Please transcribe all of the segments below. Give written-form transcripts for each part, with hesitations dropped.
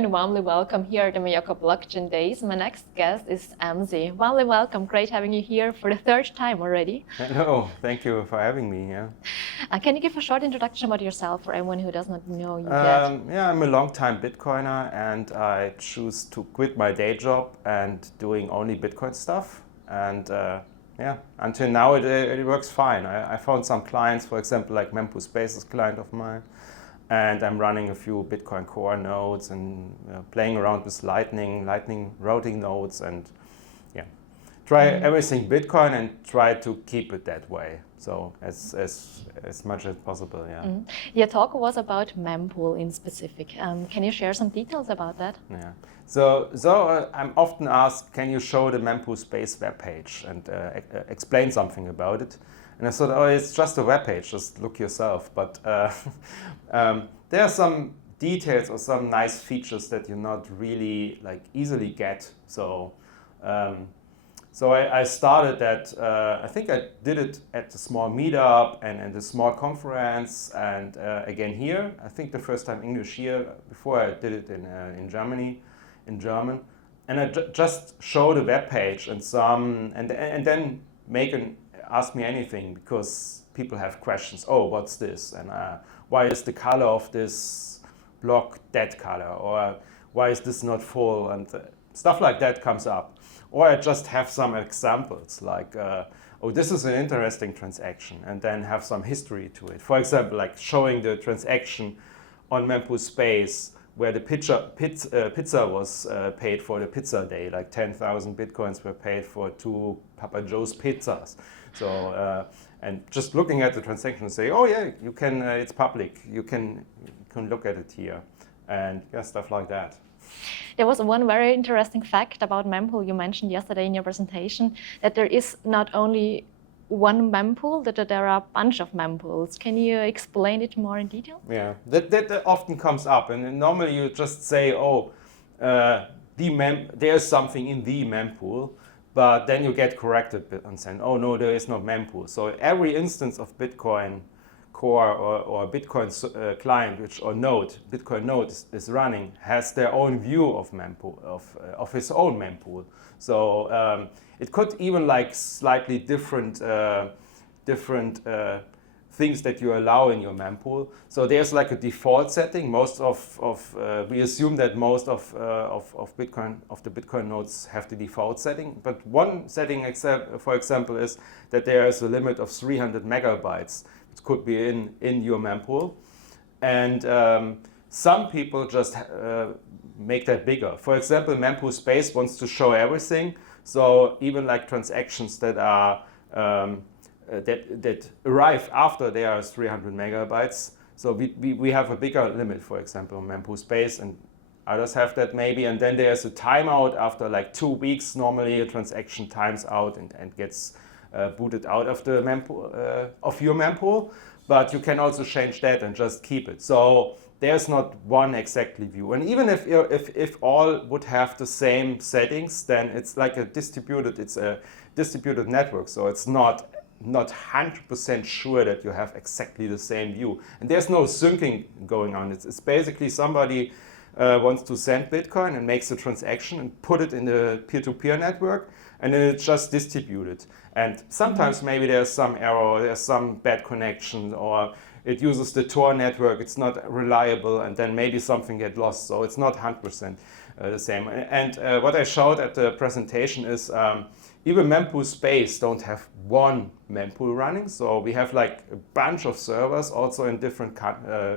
and warmly welcome here at the Mallorca Blockchain Days. My next guest is Emzy. Warmly welcome, great having you here for the third time already. Hello, thank you for having me. Can you give a short introduction about yourself for anyone who does not know you yet? Yeah, I'm a long-time Bitcoiner and I choose to quit my day job and doing only Bitcoin stuff. And yeah, until now it works fine. I found some clients, for example, like Mempool.space is a client of mine. And I'm running a few Bitcoin Core nodes and playing around with Lightning routing nodes, and yeah, try everything Bitcoin and try to keep it that way. So as much as possible, yeah. Your talk was about Mempool in specific. Can you share some details about that? Yeah. So I'm often asked, can you show the Mempool.space webpage and explain something about it? And I thought, oh, it's just a webpage, just look yourself. But there are some details or some nice features that you not really easily get. So I started that. I think I did it at a small meetup and a small conference, and again here. I think the first time English here. Before I did it in Germany, in German, and I just showed a web page and then ask me anything, because people have questions. Oh, what's this? And why is the color of this block that color? Or why is this not full? And stuff like that comes up. Or I just have some examples like, oh, this is an interesting transaction, and then have some history to it. For example, like showing the transaction on Mempool.space where the pizza was paid for the pizza day, like 10,000 Bitcoins were paid for 2 Papa Joe's pizzas. So, and just looking at the transaction and say, oh yeah, you can, it's public, you can look at it here, and yeah, stuff like that. There was one very interesting fact about Mempool you mentioned yesterday in your presentation, that there is not only one mempool, that there are a bunch of mempools. Can you explain it more in detail? Yeah, that often comes up, and normally you just say, oh, there's something in the mempool, but then you get corrected and saying, oh no, there is no mempool. So every instance of Bitcoin Core or Bitcoin client, Bitcoin node is running, has their own view of mempool, of its own mempool. So it could even slightly different things that you allow in your mempool. So there's a default setting. We assume that most of the Bitcoin nodes have the default setting. But one setting, for example, is that there is a limit of 300 megabytes. It could be in your mempool, and some people just make that bigger. For example, Mempool.space wants to show everything. So even transactions that are that arrive after there are 300 megabytes. So we have a bigger limit, for example, on Mempool.space, and others have that maybe. And then there's a timeout after 2 weeks. Normally a transaction times out and gets booted out of the mempool, of your mempool. But you can also change that and just keep it. So there's not one exactly view. And even if all would have the same settings, then it's it's a distributed network. So it's not 100% sure that you have exactly the same view. And there's no syncing going on. It's basically somebody wants to send Bitcoin and makes a transaction and put it in the peer-to-peer network, and then it's just distributed. And sometimes maybe there's some error, there's some bad connection, or it uses the Tor network, it's not reliable, and then maybe something gets lost. So it's not 100% the same. And what I showed at the presentation is even Mempool.space don't have one mempool running. So we have a bunch of servers also in different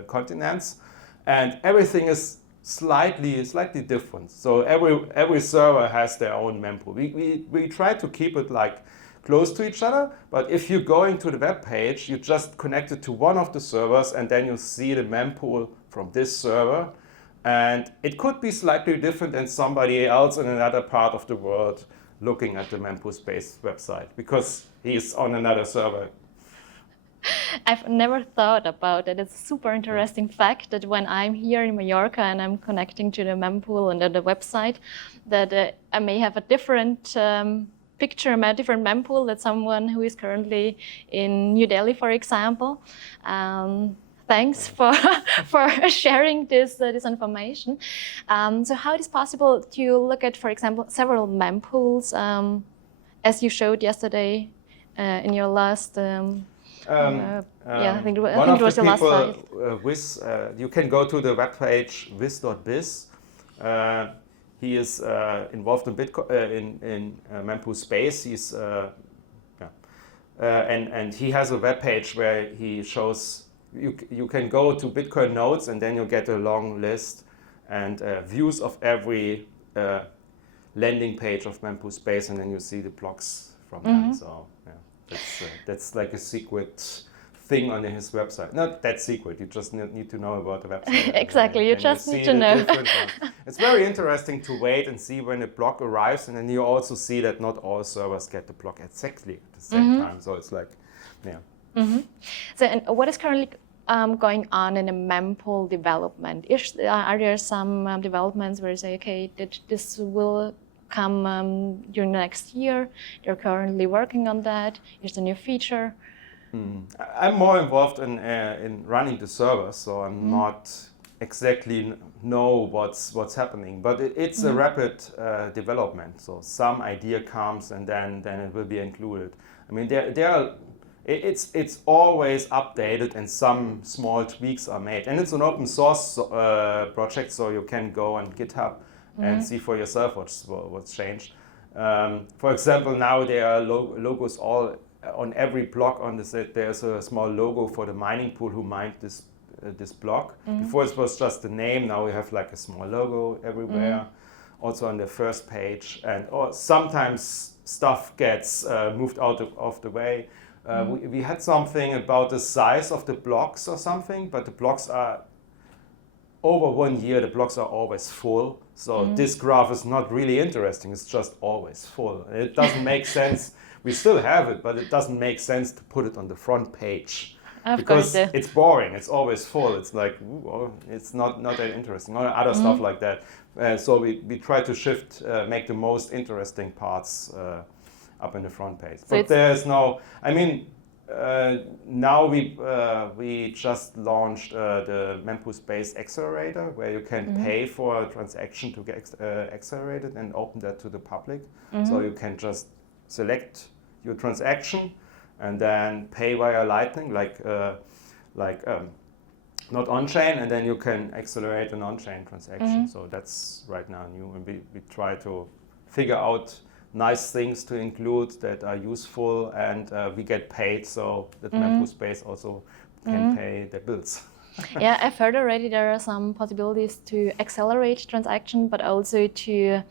continents, and everything is slightly different. So every server has their own mempool. We try to keep it close to each other, but if you go into the web page, you just connect it to one of the servers, and then you see the mempool from this server. And it could be slightly different than somebody else in another part of the world looking at the Mempool.space website, because he's on another server. I've never thought about it. It's a super interesting fact that when I'm here in Mallorca and I'm connecting to the mempool and the website, that I may have a different picture, a different mempool than someone who is currently in New Delhi, for example. thanks for for sharing this this information. So how it is possible to look at, for example, several mempools, as you showed yesterday in your last. I think it was your last slide. You can go to the webpage Bisq. He is involved in Bitcoin in Mempool.space. He's and he has a webpage where he shows you can go to Bitcoin nodes and then you get a long list and views of every landing page of Mempool.space, and then you see the blocks from that. So yeah, that's like a secret thing on his website. Not that secret, you just need to know about the website. Exactly, you just need to know. It's very interesting to wait and see when a block arrives, and then you also see that not all servers get the block exactly at the same time. So it's like, yeah. So, and what is currently going on in the mempool development? Are there some developments where you say, okay, this will come during next year? They're currently working on that. Here's a new feature. I'm more involved in running the server, so I'm not exactly know what's happening. But it's a rapid development. So some idea comes and then it will be included. I mean, it's always updated and some small tweaks are made. And it's an open source project, so you can go on GitHub and see for yourself what's changed. For example, now there are logos all on every block on the set. There's a small logo for the mining pool who mined this block. Before it was just the name. Now we have like a small logo everywhere. Also on the first page, and sometimes stuff gets moved out of the way. We had something about the size of the blocks or something, but the blocks are over 1 year. The blocks are always full. So this graph is not really interesting. It's just always full. It doesn't make sense. We still have it, but it doesn't make sense to put it on the front page because it's boring. It's always full. It's like, it's not that interesting. Or other stuff like that. So we try to shift, make the most interesting parts up in the front page. So but there's no. I mean, now we just launched the Mempool.space accelerator, where you can pay for a transaction to get accelerated and open that to the public. So you can just select your transaction and then pay via Lightning, not on-chain, and then you can accelerate an on-chain transaction. So that's right now new, and we try to figure out nice things to include that are useful, and we get paid so that Mempool.space also can pay their bills. Yeah, I've heard already there are some possibilities to accelerate transaction, but also to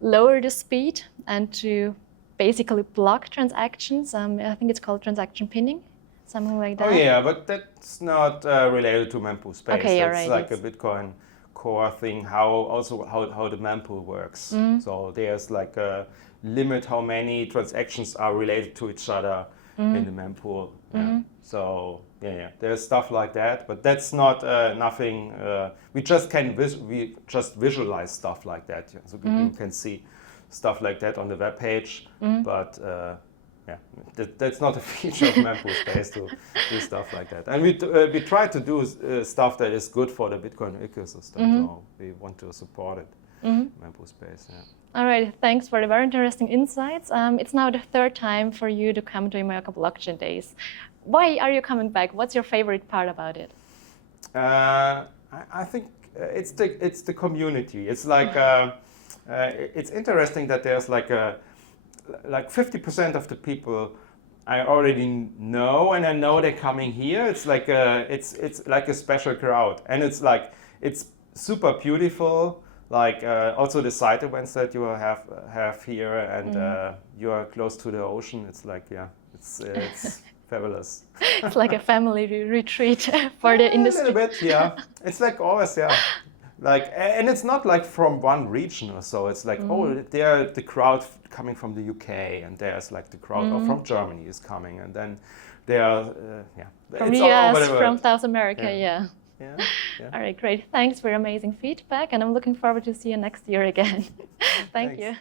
lower the speed and to basically block transactions. I think it's called transaction pinning, something like that. Oh yeah, but that's not related to Mempool.space. Okay, that's right. Like a Bitcoin core thing, how the mempool works. So there's like a limit how many transactions are related to each other in the mempool. So there's stuff like that, but that's not nothing. We just visualize stuff like that. So you can see stuff like that on the web page, but that's not a feature of Mempool.space to do stuff like that. And we try to do stuff that is good for the Bitcoin ecosystem. So we want to support it, Mempool.space. Yeah. All right, thanks for the very interesting insights. It's now the third time for you to come to Mallorca Blockchain Days. Why are you coming back? What's your favorite part about it? I think it's the community. It's like it's interesting that there's like 50% of the people I already know, and I know they're coming here. It's like it's like a special crowd, and it's super beautiful. Like also the side events that you have here, and you are close to the ocean. It's like it's fabulous. It's like a family retreat for the industry. A little bit, yeah. It's like always, yeah. Like, and it's not like from one region or so. It's like, there the crowd coming from the UK, and there's like the crowd from Germany is coming, and then there are from it's the US, all from South America, yeah. Yeah. All right, great. Thanks for your amazing feedback, and I'm looking forward to see you next year again. Thank you.